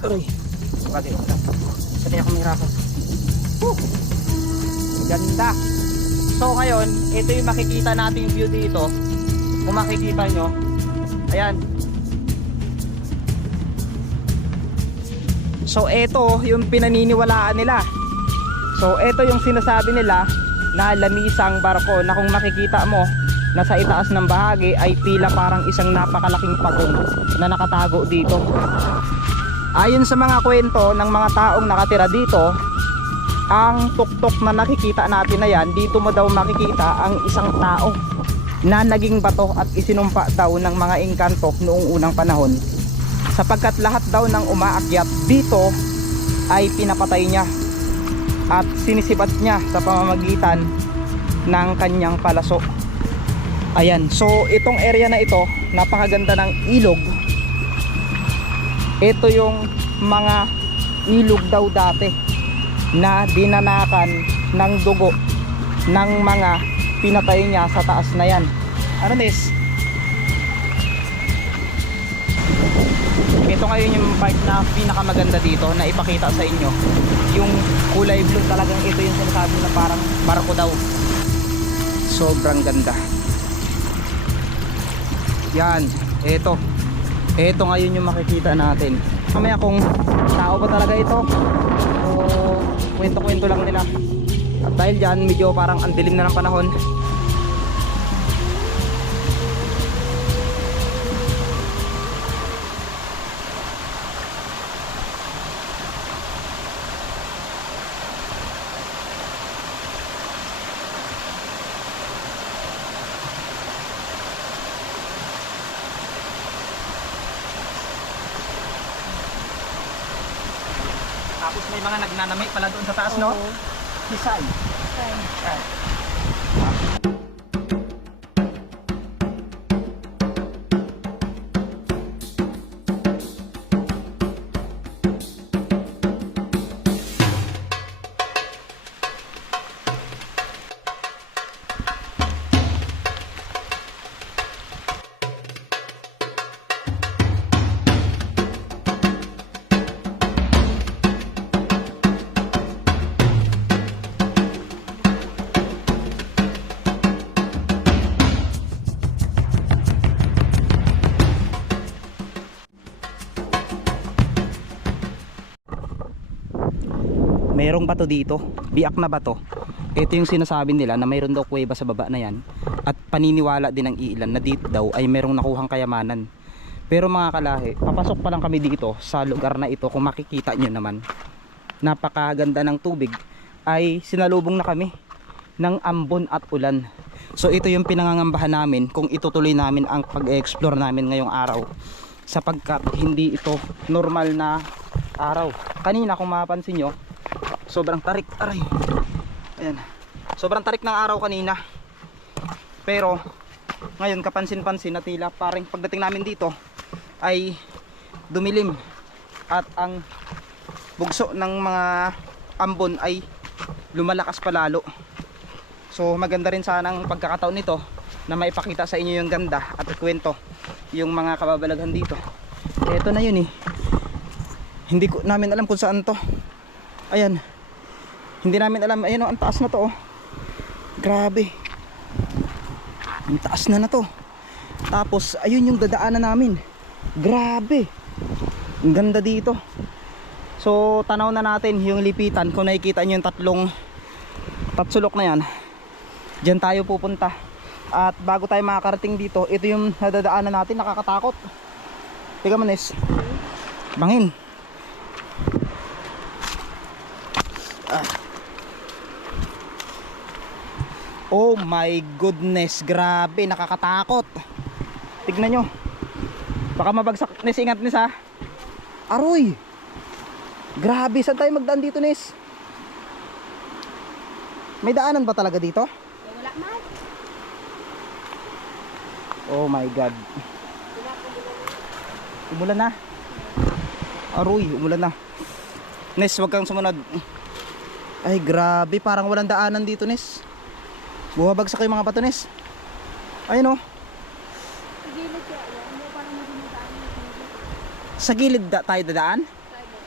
Aray. Bakit? Saan ako mahirapan? Ganda. So ngayon, ito yung makikita nating view dito. Kung makikita nyo, ayan. So ito yung pinaniniwalaan nila. So ito yung sinasabi nila na lamisang barko na kung makikita mo nasa itaas ng bahagi ay tila parang isang napakalaking pagong na nakatago dito. Ayon sa mga kwento ng mga taong nakatira dito, ang tuktok na nakikita natin na yan, dito mo daw makikita ang isang tao na naging bato at isinumpa daw ng mga engkanto noong unang panahon, sapagkat lahat daw ng umaakyat dito ay pinapatay niya at sinisibat niya sa pamamagitan ng kanyang palaso. Ayan, so itong area na ito, napakaganda ng ilog. Ito yung mga ilog daw dati na dinanakan ng dugo ng mga pinatay niya sa taas na yan. Ano nis? Ito ngayon yung part na pinakamaganda dito na ipakita sa inyo. Yung kulay blue, talagang ito yung sinasabi na parang barko daw. Sobrang ganda. Yan, ito ngayon yung makikita natin. Mamaya kung tao ba talaga ito o kwento-kwento lang nila. At dahil dyan, medyo parang ang dilim na ng panahon. Tapos may mga nagnanami pala doon sa taas, no? Hisay. Hisay. Mayroong bato dito, biak na bato. Ito yung sinasabi nila na mayroon daw kuweba sa baba na yan. At paniniwala din ng ilan na dito daw ay mayroong nakuhang kayamanan. Pero mga kalahi, papasok pa lang kami dito sa lugar na ito. Kung makikita nyo naman, napakaganda ng tubig. Ay sinalubong na kami ng ambon at ulan. So ito yung pinangangambahan namin kung itutuloy namin ang pag-explore namin ngayong araw, sapagkat hindi ito normal na araw. Kanina kung mapapansin nyo, sobrang tarik, aray. Ayan. Sobrang tarik ng araw kanina. Pero ngayon kapansin-pansin na tila parang pagdating namin dito ay dumilim at ang bugso ng mga ambon ay lumalakas palalo. So maganda rin sana ang pagkakataon nito na maipakita sa inyo yung ganda at ikwento yung mga kababalaghan dito. Ito na yun eh. Hindi ko namin alam kung saan to. Ayan. Hindi namin alam. Ayan, ang taas na to, oh. Grabe. Ang taas na to. Tapos ayun yung dadaanan namin. Grabe. Ang ganda dito. So tanaw na natin yung lipitan. Kung nakikita nyo yung tatsulok na yan, diyan tayo pupunta. At bago tayo makakarating dito, ito yung nadadaanan natin. Nakakatakot. Tiga mo, Nes. Bangin. Oh my goodness, grabe, nakakatakot. Tignan nyo. Baka mabagsak, Nes, ingat, Nes, ha. Aroy. Grabe, saan tayo magdaan dito, Nes? May daanan ba talaga dito? Wala man. Oh my god. Umulan na. Aroy, umulan na. Nes, wag kang sumunod. Ay, grabe, parang walang daanan dito, Nes. Buhabagsak yung mga bato, Nes. Ayun, oh. Sa gilid kaya yan. Parang magandang daan. Sa gilid tayo dadaan? Tayo.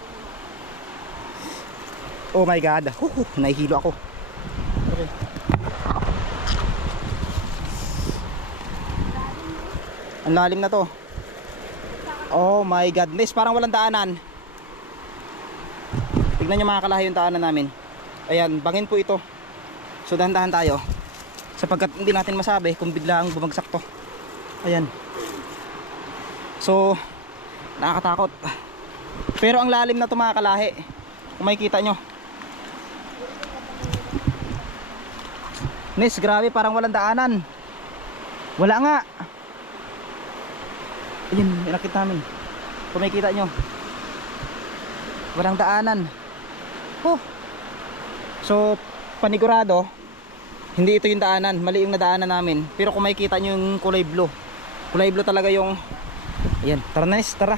Oh my god. Nahihilo ako. Okay. Ang lalim na to. Oh my godness, parang walang daanan. Tignan nyo mga kalahi yung daanan namin. Ayan, bangin po ito. So dahan-dahan tayo, sapagkat hindi natin masabi kung biglang bumagsak to. Ayan. So nakakatakot. Pero ang lalim na to mga kalahi, kung makikita nyo. Nis, grabe, parang walang daanan. Wala nga. Ayun, inakit namin. Kung makikita nyo, walang daanan. So panigurado, hindi ito yung daanan, mali yung nadaanan namin. Pero kung makikita nyo yung kulay blue, kulay blue talaga yung... Ayan, tara na Nis, tara.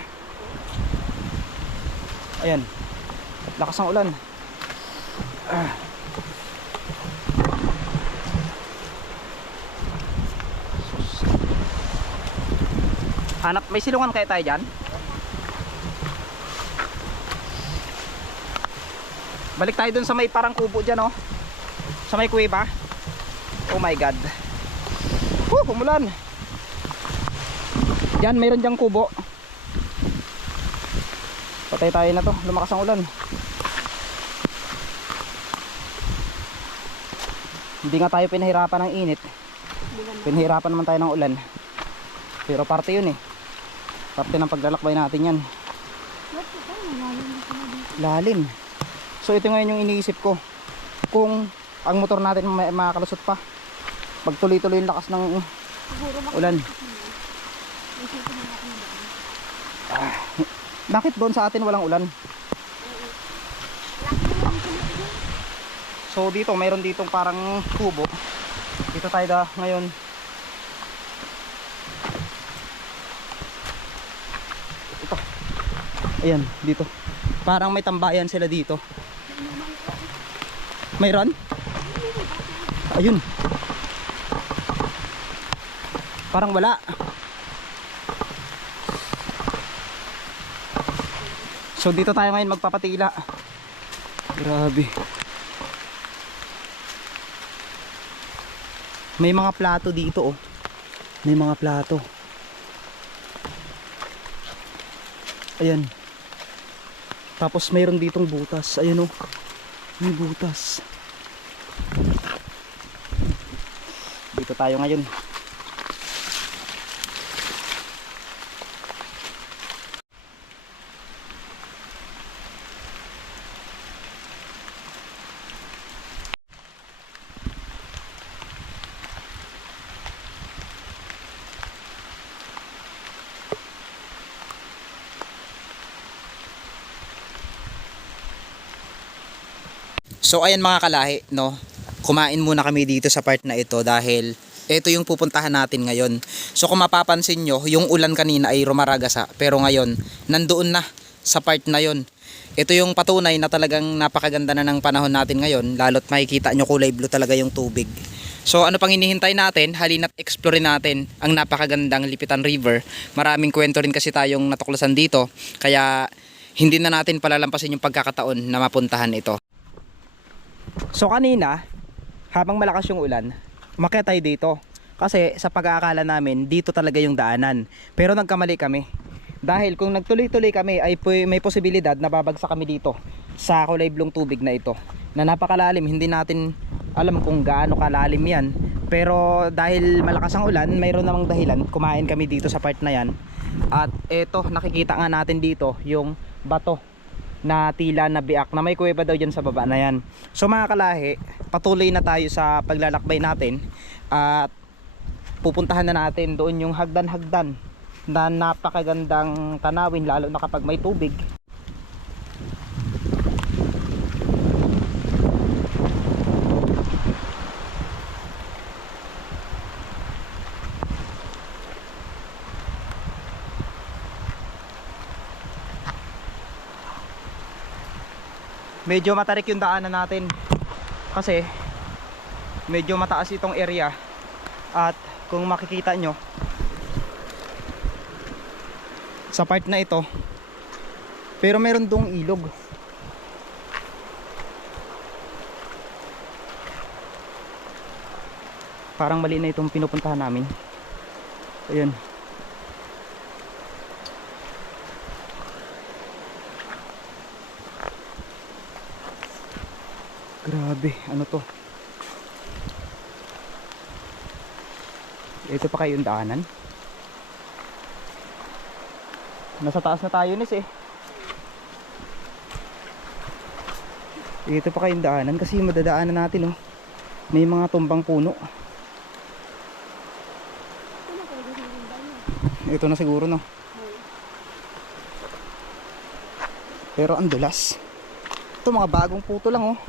Ayan, lakas ng ulan. Hanap, may silungan kaya tayo dyan? Balik tayo dun sa may parang kubo dyan, oh. Sa may kuweba. Oh my god. Umulan. Dyan, mayroon dyang kubo. Patay tayo na to, lumakas ang ulan. Hindi nga tayo pinahirapan ng init, pinahirapan naman tayo ng ulan. Pero parte yun eh, parte ng paglalakbay natin yan. Lalim. So ito ngayon yung iniisip ko, kung ang motor natin makakalusot pa pag tuloy-tuloy yung lakas ng ulan. Bakit doon sa atin walang ulan? So dito, mayroon ditong parang kubo. Dito tayo ngayon. Ito. Ayan, dito. Parang may tambayan sila dito. Mayroon? Ayun. Parang wala. So dito tayo ngayon magpapatila. Grabe. May mga plato dito, oh. May mga plato. Ayan. Tapos mayroon ditong butas. Ayun, oh. May butas. Dito tayo ngayon. So ayan mga kalahi, no, kumain muna kami dito sa part na ito dahil ito yung pupuntahan natin ngayon. So kung mapapansin nyo, yung ulan kanina ay rumaragasa, pero ngayon nandoon na sa part na yon. Ito yung patunay na talagang napakaganda na ng panahon natin ngayon, lalo't makikita nyo kulay blue talaga yung tubig. So ano pang hinihintay natin? Halina't explore natin ang napakagandang Lipitan River. Maraming kwento rin kasi tayong natuklasan dito, kaya hindi na natin palalampasin yung pagkakataon na mapuntahan ito. So kanina, habang malakas yung ulan, umakyat tayo dito. Kasi sa pag-aakala namin, dito talaga yung daanan. Pero nagkamali kami. Dahil kung nagtuloy-tuloy kami, ay may posibilidad na babagsak kami dito sa kulay blong tubig na ito. Na napakalalim, hindi natin alam kung gaano kalalim yan. Pero dahil malakas ang ulan, mayroon namang dahilan, kumain kami dito sa part na yan. At eto, nakikita nga natin dito yung bato na tila na biak na may kuweba daw dyan sa baba na yan. So mga kalahi, patuloy na tayo sa paglalakbay natin at pupuntahan na natin doon yung hagdan-hagdan na napakagandang tanawin, lalo na kapag may tubig. Medyo matarik yung daanan natin kasi medyo mataas itong area. At kung makikita nyo sa part na ito, pero meron dong ilog. Parang mali na itong pinupuntahan namin. Ayun. Grabe, ano to? Ito pa kayo yung daanan. Nasa taas na tayo nis eh. Ito pa kayong daanan kasi madadaanan natin oh. May mga tumbang puno. Ito na siguro no. Pero ang dulas. Ito mga bagong puto lang oh.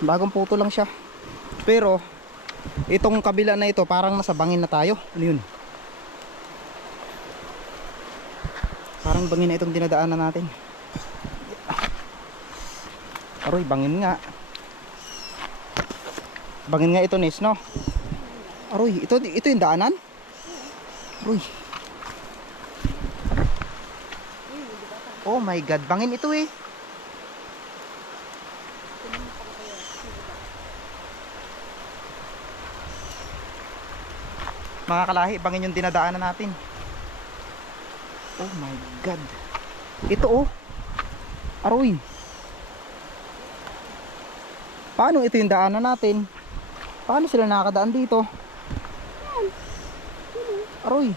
Bagong puto lang siya. Pero itong kabila na ito parang nasa bangin na tayo. Ano yun? Parang bangin na itong dinadaanan natin. Aroy, bangin nga. Bangin nga ito, Nis, no? Aroy, ito yung daanan? Aroy. Oh my God, bangin ito eh. Mga kalahi, bangin yung dinadaanan natin. Oh my God. Ito oh. Aroy. Paano ito yung daanan natin? Paano sila nakakadaan dito? Yan. Aroy.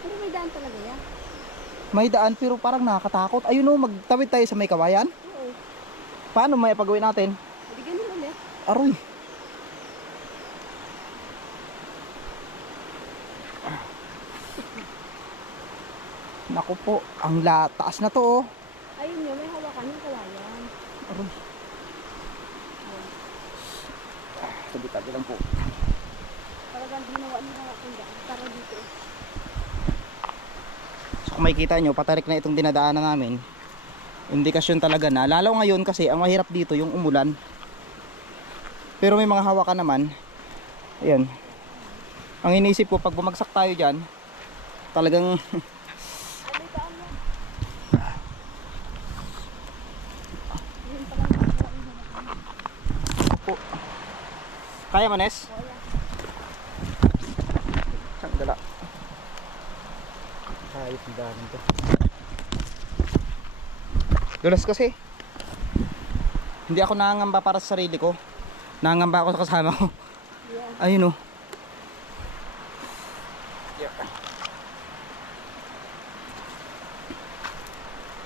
Pero may daan talaga yan. May daan pero parang nakakatakot. Ayun oh, magtawid tayo sa may kawayan. Oo. Paano may pagawin natin? Hindi ganun ulit. Aroy. Naku po, ang taas na to oh. Ayun yun, may hawakan yung kawayan. Aroy. Tabi-tabi lang po. Talagang ginawa nila akong daan. Para dito. So kung makikita nyo, patarik na itong dinadaanan namin. Indikasyon talaga na. Lalo ngayon kasi ang mahirap dito yung umulan. Pero may mga hawakan naman. Ayan. Ang inisip ko pag bumagsak tayo dyan, talagang Ay, may daan yan. Yun pala yung hawakan nila. po. Kaya mo, Nes? Kaya. Ang dala. Ayos ang dami to. Dulas kasi. Hindi ako nangangamba para sa sarili ko. Nangangamba ako sa kasama ko. Yeah. Ayun oh.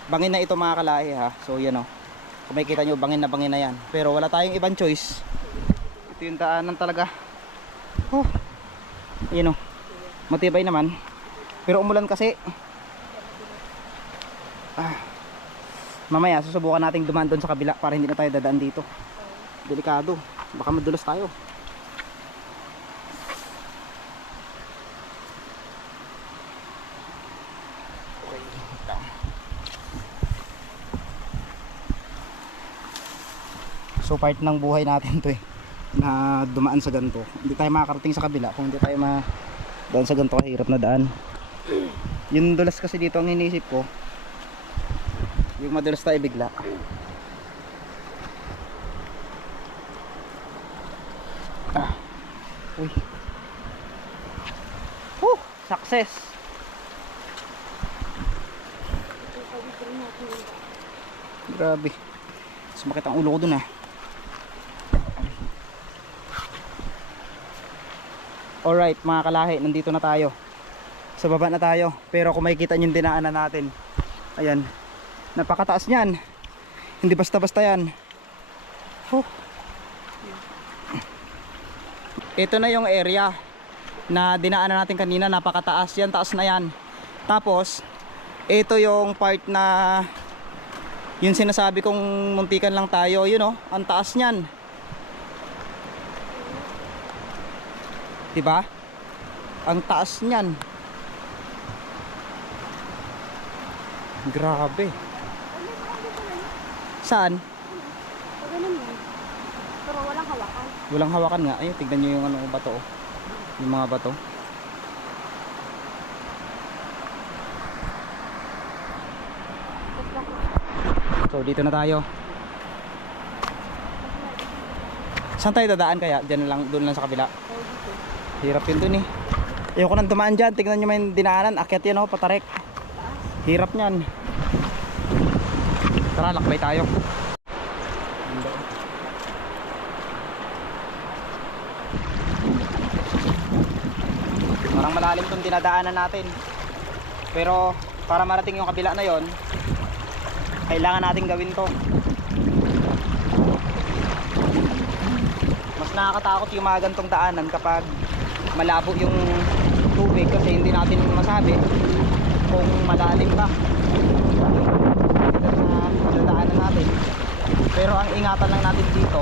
Bangin na ito mga kalahi ha. So yan oh. Kung makikita nyo, bangin na yan. Pero wala tayong ibang choice. Ito yung daanan talaga. Oh. Ayun oh. Matibay naman. Pero umulan kasi. Mamaya susubukan nating dumaan doon sa kabila para hindi na tayo dadaan dito. Delikado. Baka madulas tayo. So part ng buhay natin to eh, na dumaan sa ganito. Hindi tayo makakarating sa kabila kung hindi tayo daan sa ganito kahirap na daan. Yung dulas kasi dito ang iniisip ko, yung madulas tayo bigla. Uy. Success. Grabe. Sumakit ang ulo ko dun ah. Alright mga kalahi, nandito na tayo. Sa baba na tayo. Pero kung makikita nyo yung dinaanan natin, ayan, napakataas nyan. Hindi basta-basta yan. Ito na yung area na dinaanan natin kanina. Napakataas yan, taas na yan. Tapos ito yung part na yung sinasabi kong muntikan lang tayo. Yun oh, ang taas nyan. Diba? Ang taas nyan. Grabe. Saan? So, ganun yan. Pero walang hawakan. Walang hawakan nga. Ayun, tignan nyo yung ano, bato oh. Yung mga bato. So dito na tayo. Saan tayo dadaan kaya? Diyan lang, doon lang sa kabila. O dito. Hirap yun dun eh. Ayoko nang dumaan dyan. Tignan nyo may dinaanan. Akyat yan oh, patarek. Taas. Hirap nyan. Tara, lakbay tayo. Parang malalim tong dinadaanan natin. Pero para marating yung kabila na yon, kailangan nating gawin to. Mas nakakatakot yung mga gantong daanan kapag malabo yung tubig kasi hindi natin masabi kung malalim ba na daanan natin. Pero ang ingatan lang natin dito,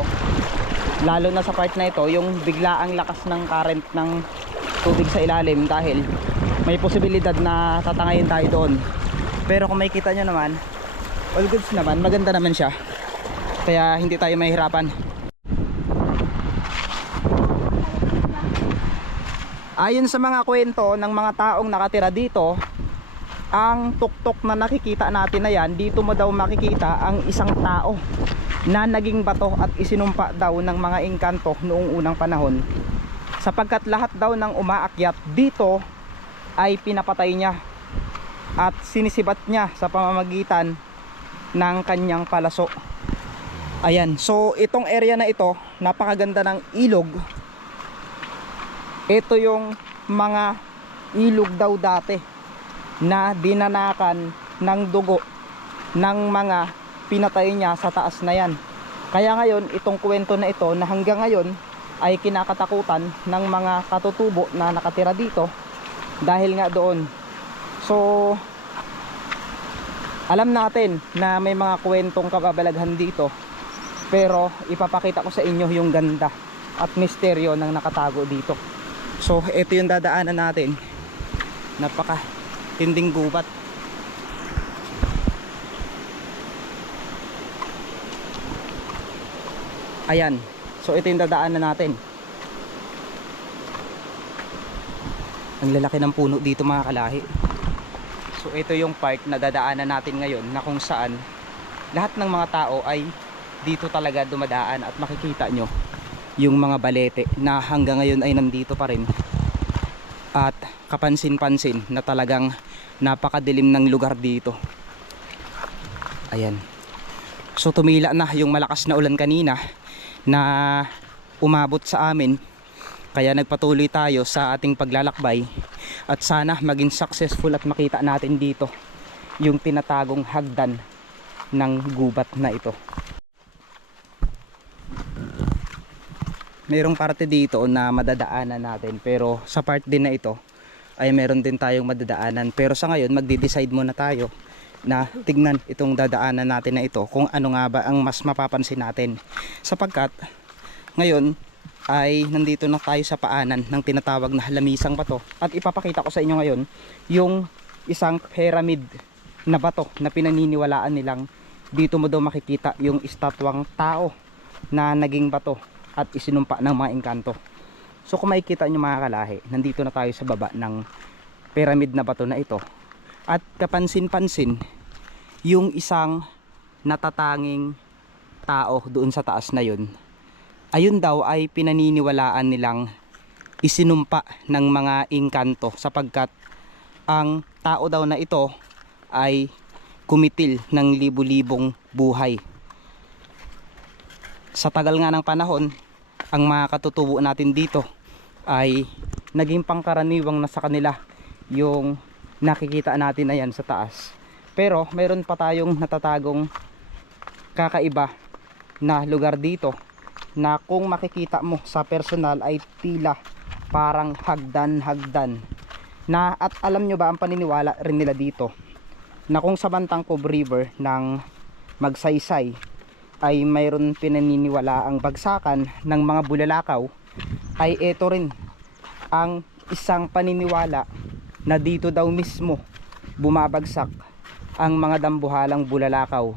lalo na sa part na ito, yung biglaang lakas ng current ng tubig sa ilalim dahil may posibilidad na tatangayin tayo doon. Pero kung makikita nyo naman, all goods naman, maganda naman siya, kaya hindi tayo mahihirapan. Ayon sa mga kwento ng mga taong nakatira dito, ang tuktok na nakikita natin na yan, dito mo daw makikita ang isang tao na naging bato at isinumpa daw ng mga engkanto noong unang panahon, sapagkat lahat daw ng umaakyat dito ay pinapatay niya at sinisibat niya sa pamamagitan ng kanyang palaso. Ayan, so itong area na ito, napakaganda ng ilog. Ito yung mga ilog daw dati na dinanakan ng dugo ng mga pinatay niya sa taas na yan. Kaya ngayon itong kwento na ito na hanggang ngayon ay kinakatakutan ng mga katutubo na nakatira dito dahil nga doon. So alam natin na may mga kwentong kababalaghan dito, pero ipapakita ko sa inyo yung ganda at misteryo ng nakatago dito. So ito yung dadaanan natin. Napaka tinding gubat. Ayan, so ito yung dadaanan natin. Ang lalaki ng puno dito mga kalahi. So ito yung part na dadaanan natin ngayon, na kung saan lahat ng mga tao ay dito talaga dumadaan. At makikita nyo yung mga balete na hanggang ngayon ay nandito pa rin. At kapansin-pansin na talagang napakadilim ng lugar dito. Ayan. So tumila na yung malakas na ulan kanina na umabot sa amin, kaya nagpatuloy tayo sa ating paglalakbay at sana maging successful at makita natin dito yung tinatagong hagdan ng gubat na ito. Mayroong parte dito na madadaanan natin, pero sa part din na ito ay meron din tayong madadaanan. Pero sa ngayon magde-decide muna tayo na tignan itong dadaanan natin na ito kung ano nga ba ang mas mapapansin natin, sapagkat ngayon ay nandito na tayo sa paanan ng tinatawag na halamisang bato. At ipapakita ko sa inyo ngayon yung isang pyramid na bato na pinaniniwalaan nilang dito mo daw makikita yung estatwang tao na naging bato at isinumpa ng mga engkanto. So kung makikita nyo mga kalahi, nandito na tayo sa baba ng pyramid na bato na ito. At kapansin-pansin yung isang natatanging tao doon sa taas na yun, ayun daw ay pinaniniwalaan nilang isinumpa ng mga engkanto, sapagkat ang tao daw na ito ay kumitil ng libu-libong buhay. Sa tagal nga ng panahon, ang mga katutubo natin dito ay naging pangkaraniwang na sa kanila yung nakikita natin na yan sa taas. Pero mayroon pa tayong natatagong kakaiba na lugar dito na kung makikita mo sa personal ay tila parang hagdan na, at alam nyo ba ang paniniwala rin nila dito na kung sa bantang Cove River ng Magsaysay ay mayroon pinaniniwala ang bagsakan ng mga bulalakaw, ay ito rin ang isang paniniwala na dito daw mismo bumabagsak ang mga dambuhalang bulalakaw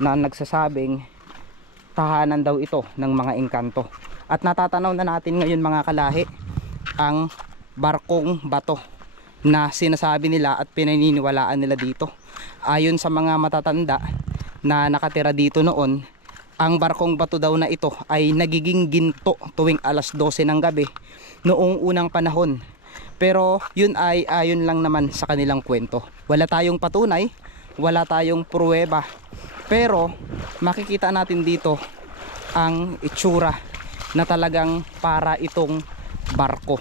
na nagsasabing tahanan daw ito ng mga engkanto. At natatanaw na natin ngayon mga kalahi ang barkong bato na sinasabi nila at pinaniniwalaan nila dito. Ayon sa mga matatanda na nakatira dito noon, ang barkong bato daw na ito ay nagiging ginto tuwing alas 12 ng gabi noong unang panahon. Pero yun ay ayon lang naman sa kanilang kwento. Wala tayong patunay, wala tayong pruweba. Pero makikita natin dito ang itsura na talagang para itong barko.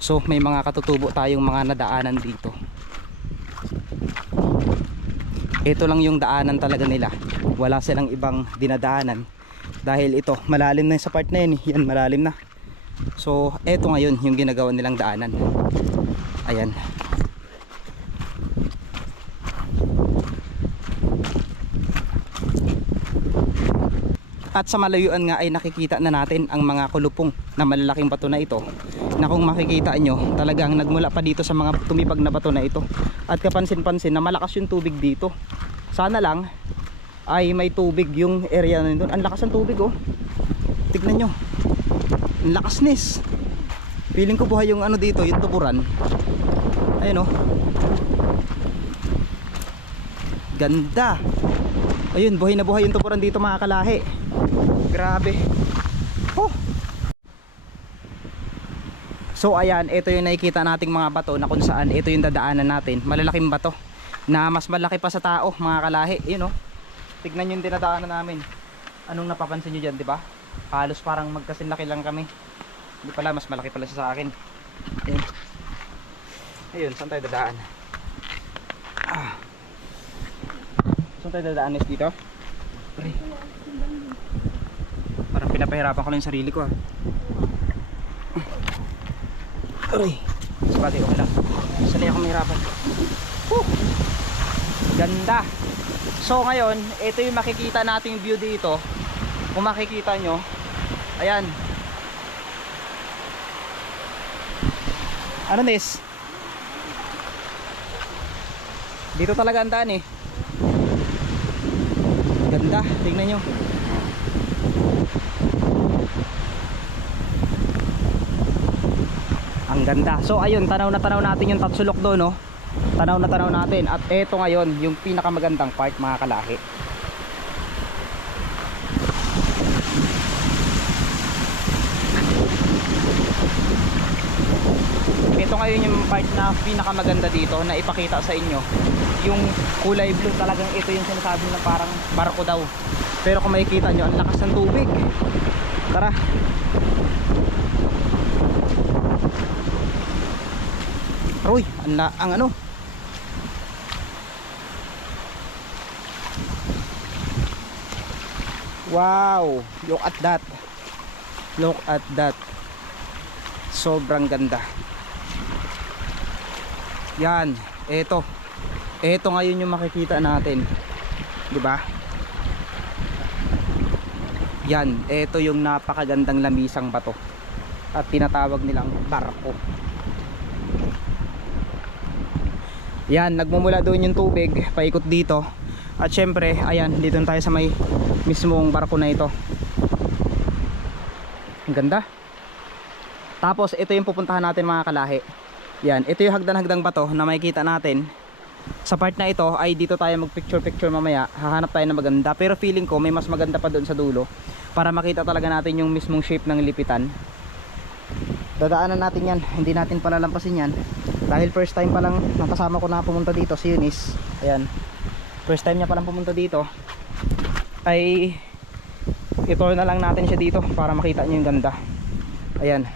So may mga katutubo tayong mga nadaanan dito. Ito lang yung daanan talaga nila. Wala silang ibang dinadaanan. Dahil ito, malalim na sa part na yan. Yan, malalim na. So, ito ngayon yung ginagawa nilang daanan. Ayan. At sa malayuan nga ay nakikita na natin ang mga kulupong na malalaking bato na ito. Na kung makikita nyo, talagang nagmula pa dito sa mga tumibag na bato na ito. At kapansin-pansin na malakas yung tubig dito. Sana lang ay may tubig yung area na doon. Ang lakas ng tubig oh. Tignan nyo. Ang lakas nis. Feeling ko buhay yung ano dito, yung tuburan. Ayun oh. Ganda. Ayun, buhay na buhay yung tuburan dito mga kalahi. Grabe. Oh. So ayan, ito yung nakikita nating mga bato na kung saan ito yung dadaanan natin. Malalaking bato na mas malaki pa sa tao mga kalahi. Yun oh. Tignan yung dinadaanan namin. Anong napapansin nyo dyan, di ba? Halos parang magkasinlaki lang kami. Hindi pala, mas malaki pala siya sa akin. Ayun. Ayun, saan tayo dadaan? Saan tayo dadaan is dito? Pre. Parang pinapahirapan ko lang yung sarili ko ah. Aray. Sabagay, okay lang. Sanay ako mahirapan. Ganda. So ngayon, ito yung makikita nating view dito. Kung makikita nyo, ayan. Ano nis? Dito talaga ang daan eh. Ganda, tingnan nyo. Ang ganda. So ayun, tanaw na tanaw natin yung Tatsulok doon, no? Tanaw na tanaw natin. At eto ngayon, yung pinakamagandang part mga kalahi. Ito ngayon yung part na pinakamaganda dito na ipakita sa inyo. Yung kulay blue, talagang ito yung sinasabi na parang barko daw. Pero kung makikita nyo, ang lakas ng tubig. Tara. Aroy, ang ano. Wow, look at that. Look at that. Sobrang ganda. Yan, eto. Eto ngayon yung makikita natin. 'Di ba? Yan, eto yung napakagandang lamisang bato. At tinatawag nilang barko. Yan, nagmumula doon yung tubig, paikot dito. At syempre, ayan, dito tayo sa may mismong barko na ito. Ang ganda. Tapos, ito yung pupuntahan natin mga kalahi. Yan, ito yung hagdan-hagdang bato na makikita natin. Sa part na ito, ay dito tayo mag-picture-picture mamaya. Hahanap tayo ng maganda. Pero feeling ko, may mas maganda pa doon sa dulo. Para makita talaga natin yung mismong shape ng lipitan. Dadaanan natin yan, hindi natin palalampasin yan dahil first time pa lang nakasama ko na pumunta dito si Eunice. Ayan, first time niya pa lang pumunta dito. Ay i-tour na lang natin siya dito para makita niyo yung ganda. Ayan,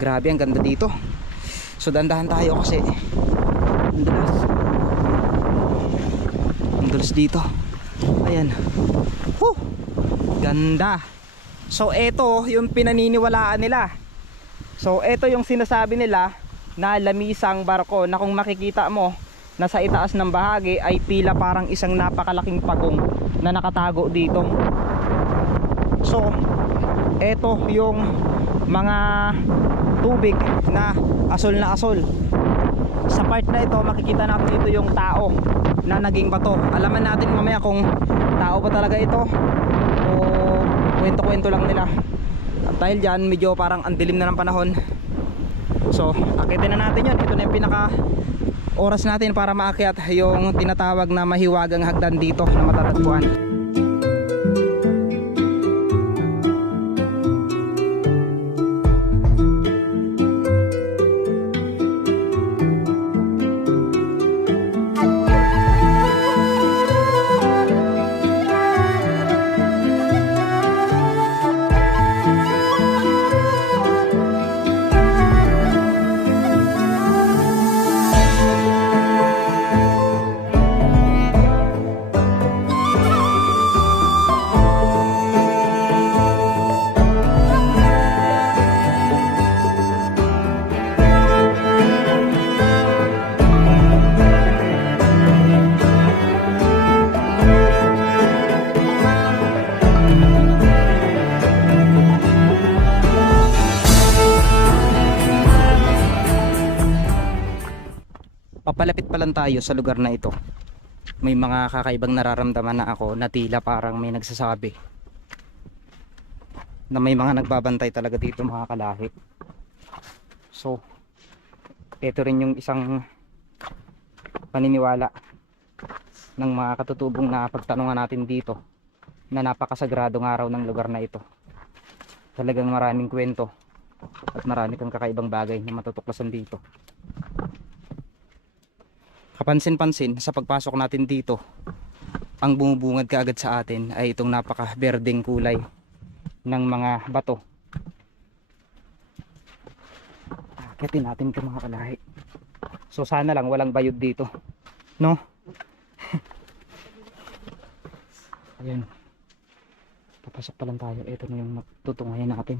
grabe ang ganda dito. So dandahan tayo kasi ang dulas dito. Ayan, ganda. So eto yung pinaniniwalaan nila. So ito yung sinasabi nila na lamisang barko na kung makikita mo nasa itaas ng bahagi ay tila parang isang napakalaking pagong na nakatago dito. So ito yung mga tubig na asol. Sa part na ito makikita natin ito yung tao na naging bato. Alaman natin mamaya kung tao ba talaga ito o kwento-kwento lang nila. At dahil dyan medyo parang ang dilim na ng panahon, so akitin na natin yun. Ito na yung pinaka oras natin para maakyat yung tinatawag na mahiwagang hagdan dito na matatagpuan. malapit pa lang tayo sa lugar na ito, may mga kakaibang nararamdaman na ako na tila parang may nagsasabi na may mga nagbabantay talaga dito mga kalahi. So ito rin yung isang paniniwala ng mga katutubong na pagtanungan natin dito, na napakasagradong araw ng lugar na ito. Talagang maraming kwento at marami kang kakaibang bagay na matutuklasan dito. Kapansin-pansin sa pagpasok natin dito, ang bumubungad kaagad sa atin ay itong napaka-berdeng kulay ng mga bato. Akitin natin ito mga kalahi. So sana lang walang bayod dito, no? Ayan, papasok pa lang tayo. Ito na yung matutungayan natin.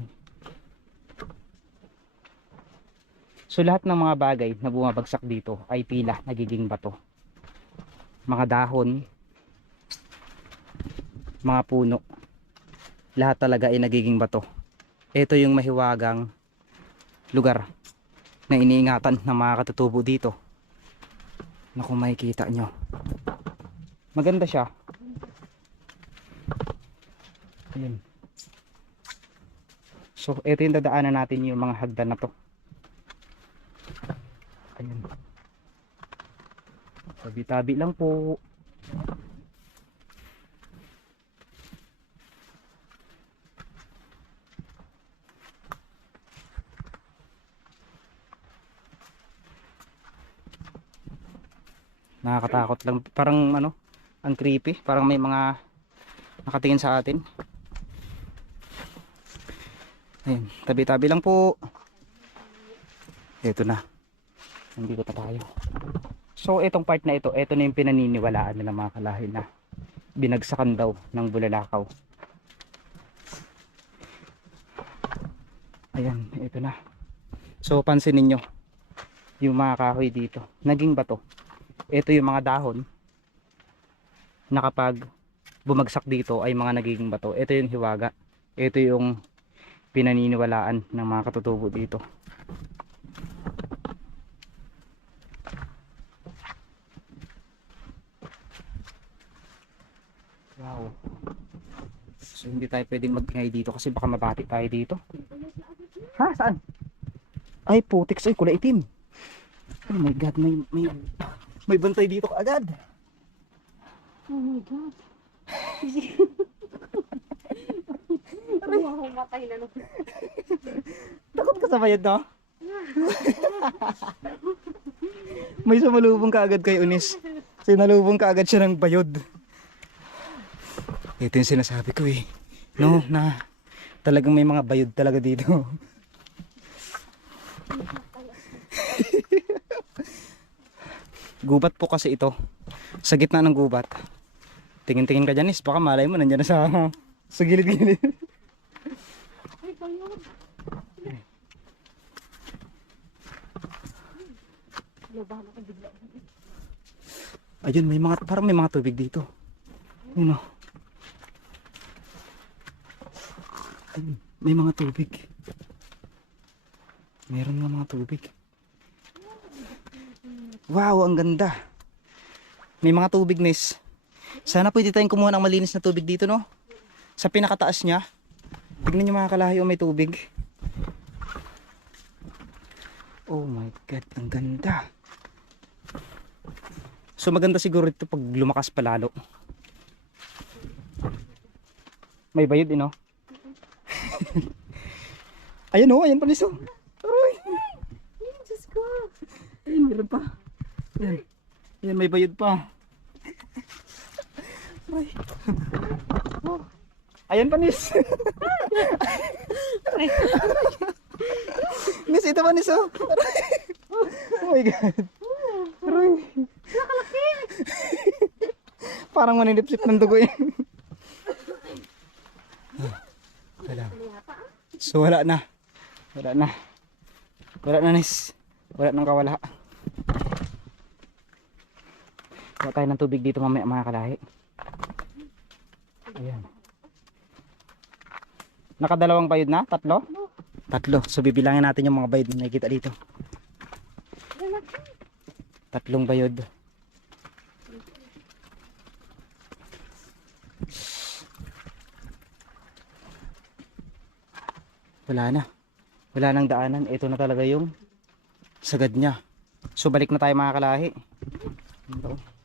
So lahat ng mga bagay na bumabagsak dito ay tila nagiging bato. Mga dahon, mga puno, lahat talaga ay nagiging bato. Ito yung mahiwagang lugar na iniingatan ng mga katutubo dito, na kung makikita nyo, maganda siya. Ayan. So ito yung dadaanan natin, yung mga hagdan na to. Ayan. Tabi-tabi lang po. Nakakatakot lang. Parang ano, ang creepy. Parang may mga nakatingin sa atin. Ayan. Tabi-tabi lang po. Ito na. Nandito na tayo. So itong part na ito na yung pinaniniwalaan nila mga kalahi na binagsakan daw ng bulalakaw. Ayan, ito na. So pansinin nyo yung mga kahoy dito, naging bato. Ito yung mga dahon na kapag bumagsak dito ay mga nagiging bato. Ito yung hiwaga. Ito yung pinaniniwalaan ng mga katutubo dito. Wow. So hindi tayo pwedeng magingay dito kasi baka mabati tayo dito. Ha? Saan? Ay putik, ay kulay itim. Oh my god, may bantay dito kaagad. Oh my god. Matay na nung. Takot ka sa bayad, no? May sumalubong kaagad kay Unis. Sinalubong kaagad siya ng bayod. Ito yung sinasabi ko eh, no, na talagang may mga bayod talaga dito. Gubat po kasi ito. Sa gitna ng gubat. Tingin-tingin ka dyan, baka malay mo nandiyan na sa gilid-gilid. Ay, bayod. Labahan ako bigla. Ayun, may mga, parang may mga tubig dito. Ayun o. Ayun, may mga tubig. Meron nga mga tubig. Wow, ang ganda. May mga tubig, Nis. Sana pwede tayong kumuha ng malinis na tubig dito, no? Sa pinakataas niya. Tignan nyo mga kalahi, may tubig. Oh my god, ang ganda. So maganda siguro ito pag lumakas palalo. May bayad, no? Ayan o, ayan pa niso. Aray! Ay, Diyos ko. Ayan, meron pa. Ayan, ayan may bayad pa. Aray. Oh. Ayan pa, Nis. Nis, ito pa, Nis, oh. Aray. Oh my god. Aray. Parang maninipsip ng dugo yun. Wala. So wala na. Wala na. Wala na, Nis. Wala nang kawala. Wala tayo ng tubig dito mamaya mga kalahi. Ayan. Nakadalawang bayad na? Tatlo? Tatlo. So bibilangin natin yung mga bayad na nakikita dito. 3 bayod. Wala na. Wala nang daanan. Ito na talaga yung sagad niya. So balik na tayo mga kalahi. Ito.